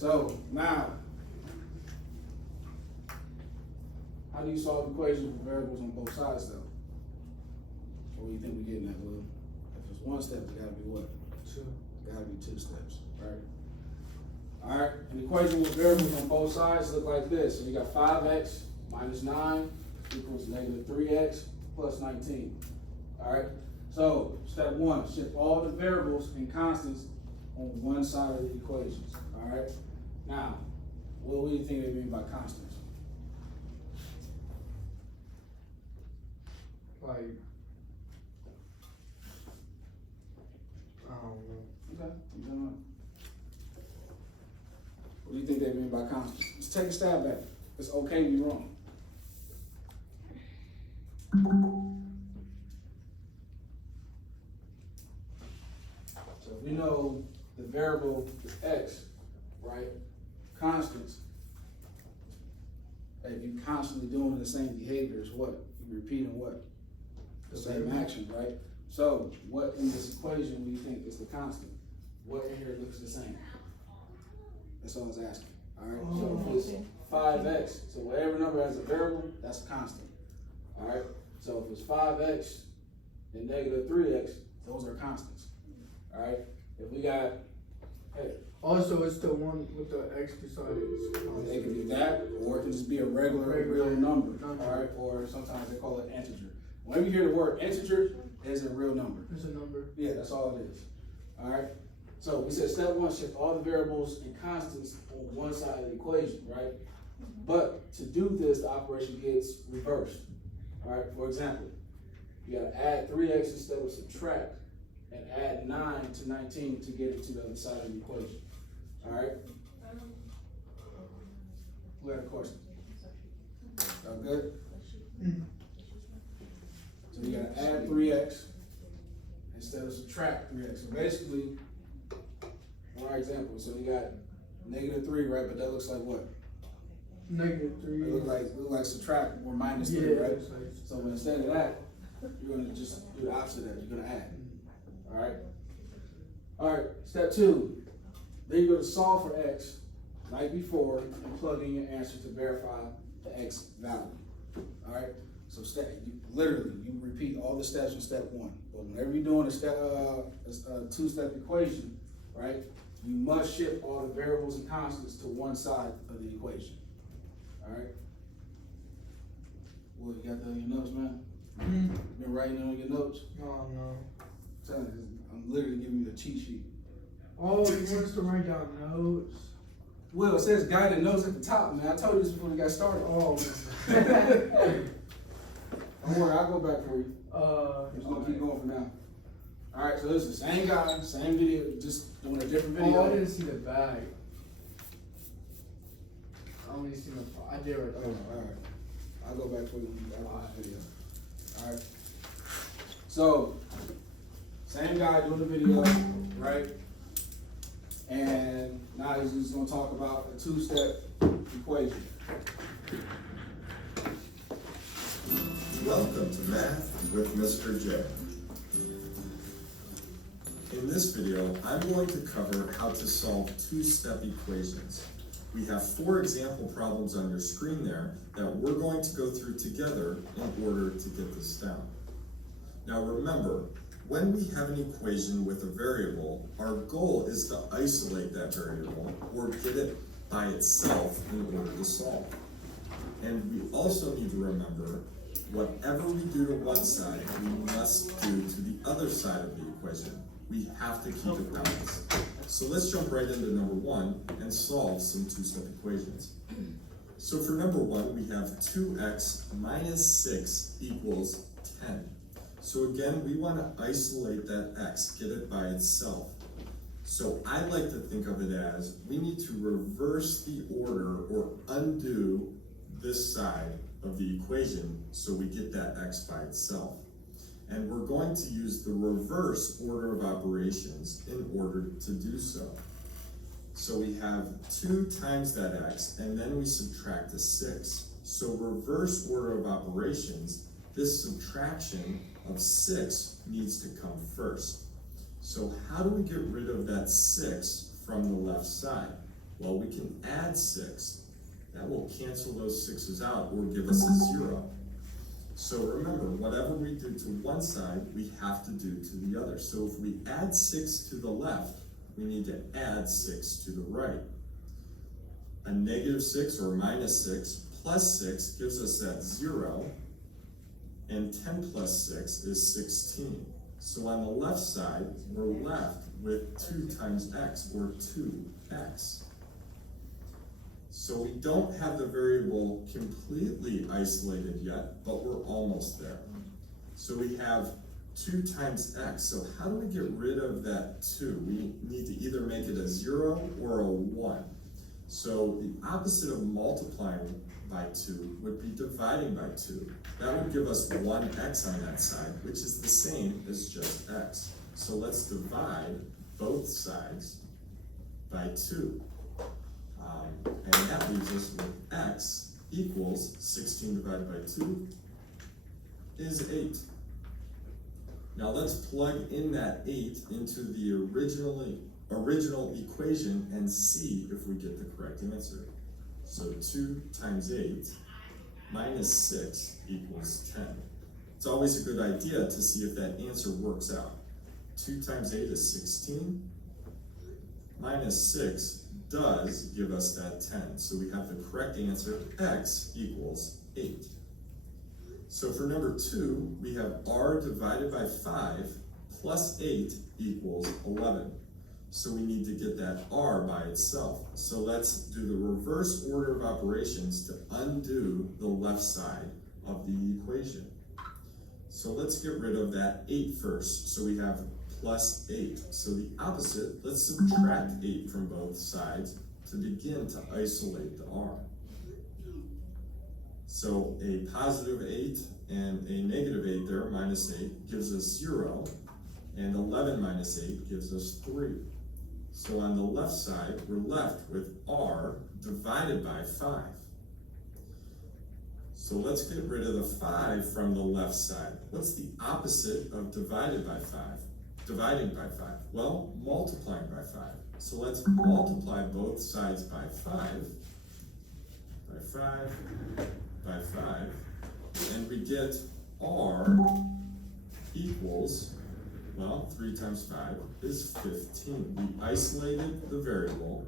So now, how do you solve equations with variables on both sides though? What do you think we're getting at, Will? If it's one step, it gotta be what? Two. It gotta be two steps, right? All right, an equation with variables on both sides look like this. So you got 5x minus 9 equals negative 3x plus 19. All right, so step one, shift all the variables and constants on one side of the equations. All right, now, what do you think they mean by constants? Like, I don't know. Okay, you done? What do you think they mean by constants? Let's take a stab at it. It's okay to be wrong. So if we know the variable is x, right? Constants. If you're constantly doing the same behavior as what? You're repeating what? The same action, right? So what in this equation do you think is the constant? What in here looks the same? That's all I was asking. All right. So if it's 5x, so whatever number has a variable, that's a constant. All right. So if it's 5x and negative 3x, those are constants. All right. If we got, hey, Also, it's the one with the x beside it. it can be that, or it can just be a regular real number. All right. Or sometimes they call it integer. Whenever you hear the word integer, it's a real number. It's a number. Yeah, that's all it is. All right. So we said step one, shift all the variables and constants on one side of the equation, right? But to do this, the operation gets reversed. All right. For example, you got to add 3x instead of subtract, and add 9 to 19 to get it to the other side of the equation. All right. Who had a question? All good? So you got to add 3x instead of subtract 3x. So basically, on our example, so you got negative 3, right? But that looks like what? Negative 3. It look like subtract or minus 3, right? So instead of that, you're gonna just do the opposite of that. You're gonna add. All right. All right. Step 2. Then you're gonna solve for x like before and plug in your answer to verify the x value. All right. So you repeat all the steps in step 1. But whenever you're doing a two-step equation, right, you must shift all the variables and constants to one side of the equation. All right. Well, you got that in your notes, man? You been writing on your notes? Oh, no. I'm literally giving you the cheat sheet. Oh, you want us to write down notes? Well, it says guided notes at the top, man. I told you this before we got started. Oh, Don't worry, I'll go back for you. I'm just gonna keep going for now. All right, so this is the same guy, same video, just doing a different video. Oh, I didn't see the bag. I only seen the. I did right there. All right. I'll go back for you after this video. All right. So, same guy doing the video, right? And now he's just gonna talk about a two-step equation. Welcome to Math with Mr. J. In this video, I'm going to cover how to solve two-step equations. We have 4 example problems on your screen there that we're going to go through together in order to get this down. Now remember, when we have an equation with a variable, our goal is to isolate that variable or get it by itself in order to solve. And we also need to remember, whatever we do to one side, we must do to the other side of the equation. We have to keep it balanced. So let's jump right into number 1 and solve some two-step equations. So for number 1, we have 2x minus 6 equals 10. So again, we want to isolate that x, get it by itself. So I like to think of it as we need to reverse the order or undo this side of the equation so we get that x by itself. And we're going to use the reverse order of operations in order to do so. So we have 2 times that x, and then we subtract a 6. So reverse order of operations, this subtraction of 6 needs to come first. So how do we get rid of that 6 from the left side? Well, we can add 6. That will cancel those 6's out or give us a 0. So remember, whatever we do to one side, we have to do to the other. So if we add 6 to the left, we need to add 6 to the right. A negative 6 or minus 6 plus 6 gives us that 0, and 10 plus 6 is 16. So on the left side, we're left with 2 times x, or 2x. So we don't have the variable completely isolated yet, but we're almost there. So we have 2 times x. So how do we get rid of that 2? We need to either make it a 0 or a 1. So the opposite of multiplying by 2 would be dividing by 2. That would give us 1x on that side, which is the same as just x. So let's divide both sides by 2. And that leaves us with x equals 16 divided by 2 is 8. Now let's plug in that 8 into the original equation and see if we get the correct answer. So 2 times 8 minus 6 equals 10. It's always a good idea to see if that answer works out. 2 times 8 is 16. Minus 6 does give us that 10. So we have the correct answer, x equals 8. So for number 2, we have r divided by 5 plus 8 equals 11. So we need to get that r by itself. So let's do the reverse order of operations to undo the left side of the equation. So let's get rid of that 8 first. So we have plus 8. So the opposite, let's subtract 8 from both sides to begin to isolate the r. So a positive 8 and a negative 8 there, minus 8, gives us 0, and 11 minus 8 gives us 3. So on the left side, we're left with r divided by 5. So let's get rid of the 5 from the left side. What's the opposite of divided by 5? Dividing by 5? Well, multiplying by 5. So let's multiply both sides by 5, by 5, and we get r equals, well, 3 times 5 is 15. We isolated the variable,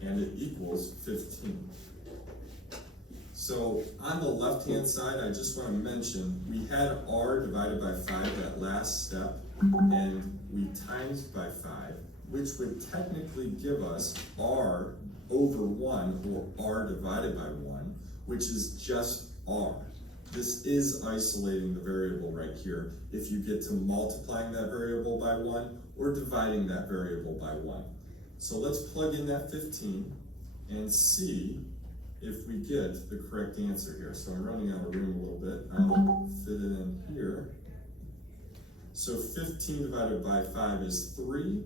and it equals 15. So on the left-hand side, I just want to mention, we had r divided by 5 that last step, and we times by 5, which would technically give us r over 1, or r divided by 1, which is just r. This is isolating the variable right here if you get to multiplying that variable by 1 or dividing that variable by 1. So let's plug in that 15 and see if we get the correct answer here. So I'm running out of room a little bit. I'll fit it in here. So 15 divided by 5 is 3.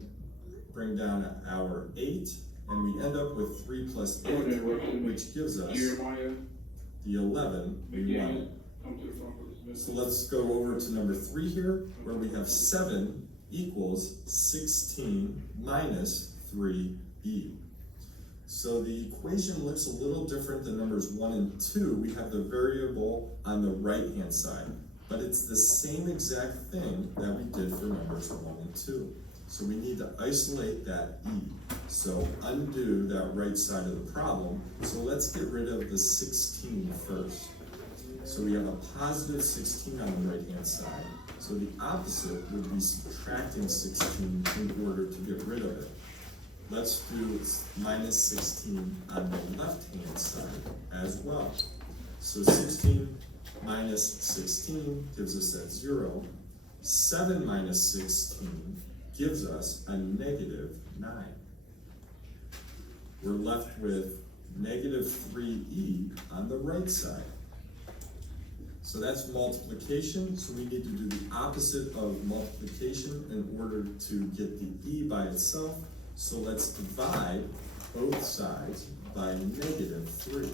Bring down our 8, and we end up with 3 plus 8, which gives us the 11 we wanted. So let's go over to number 3 here, where we have 7 equals 16 minus 3e. So the equation looks a little different than numbers 1 and 2. We have the variable on the right-hand side, but it's the same exact thing that we did for numbers 1 and 2. So we need to isolate that e. So undo that right side of the problem. So let's get rid of the 16 first. So we have a positive 16 on the right-hand side. So the opposite would be subtracting 16 in order to get rid of it. Let's do minus 16 on the left-hand side as well. So 16 minus 16 gives us that 0. 7 minus 16 gives us a negative 9. We're left with negative 3e on the right side. So that's multiplication, so we need to do the opposite of multiplication in order to get the e by itself. So let's divide both sides by negative 3.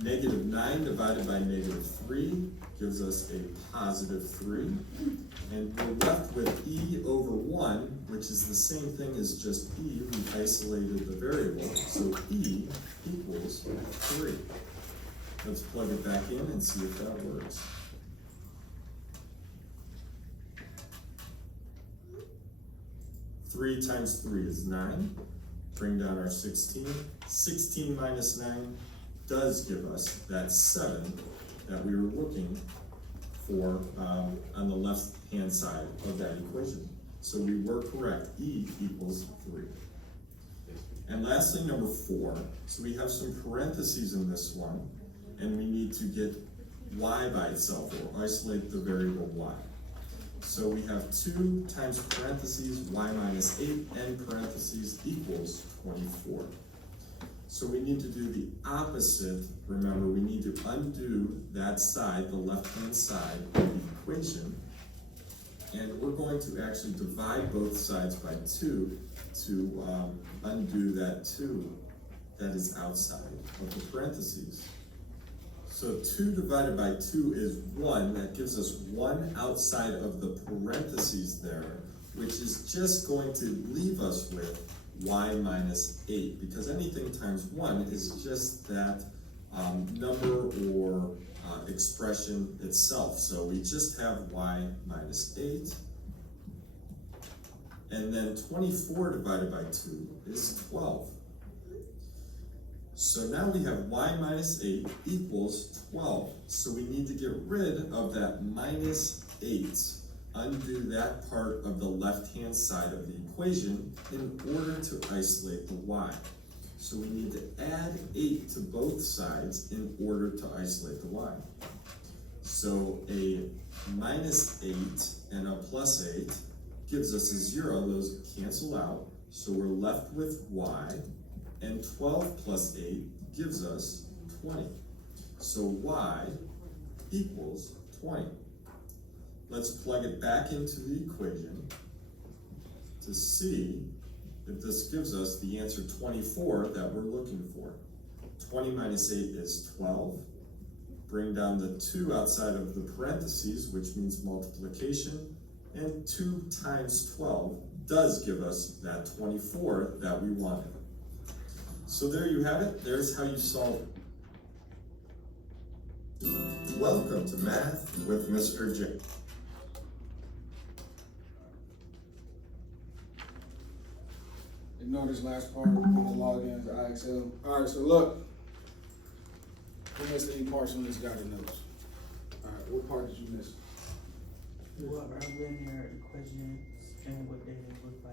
Negative 9 divided by negative 3 gives us a positive 3. And we're left with e over 1, which is the same thing as just e. We isolated the variable, so e equals 3. Let's plug it back in and see if that works. Three times 3 is 9. Bring down our 16. 16 minus 9 does give us that 7 that we were looking for on the left-hand side of that equation. So we were correct, e equals 3. And lastly, number 4, so we have some parentheses in this one, and we need to get y by itself, or isolate the variable y. So we have 2 times parentheses y minus 8 and parentheses equals 24. So we need to do the opposite. Remember, we need to undo that side, the left-hand side of the equation. And we're going to actually divide both sides by 2 to undo that 2 that is outside of the parentheses. So 2 divided by 2 is 1. That gives us 1 outside of the parentheses there, which is just going to leave us with y minus 8, because anything times 1 is just that number or expression itself. So we just have y minus 8. And then 24 divided by 2 is 12. So now we have y minus 8 equals 12. So we need to get rid of that minus 8, undo that part of the left-hand side of the equation in order to isolate the y. So we need to add 8 to both sides in order to isolate the y. So a minus 8 and a plus 8 gives us a 0. Those cancel out. So we're left with y. And 12 plus 8 gives us 20. So y equals 20. Let's plug it back into the equation to see if this gives us the answer 24 that we're looking for. 20 minus 8 is 12. Bring down the 2 outside of the parentheses, which means multiplication. And 2 times 12 does give us that 24 that we wanted. So there you have it. There's how you solve it. Welcome to Math with Mr. J. Ignore this last part, we're gonna log in to IXL. Alright, so look. Who missed any parts on this guided notes? Alright, what part did you miss? What are linear equations and what they look like?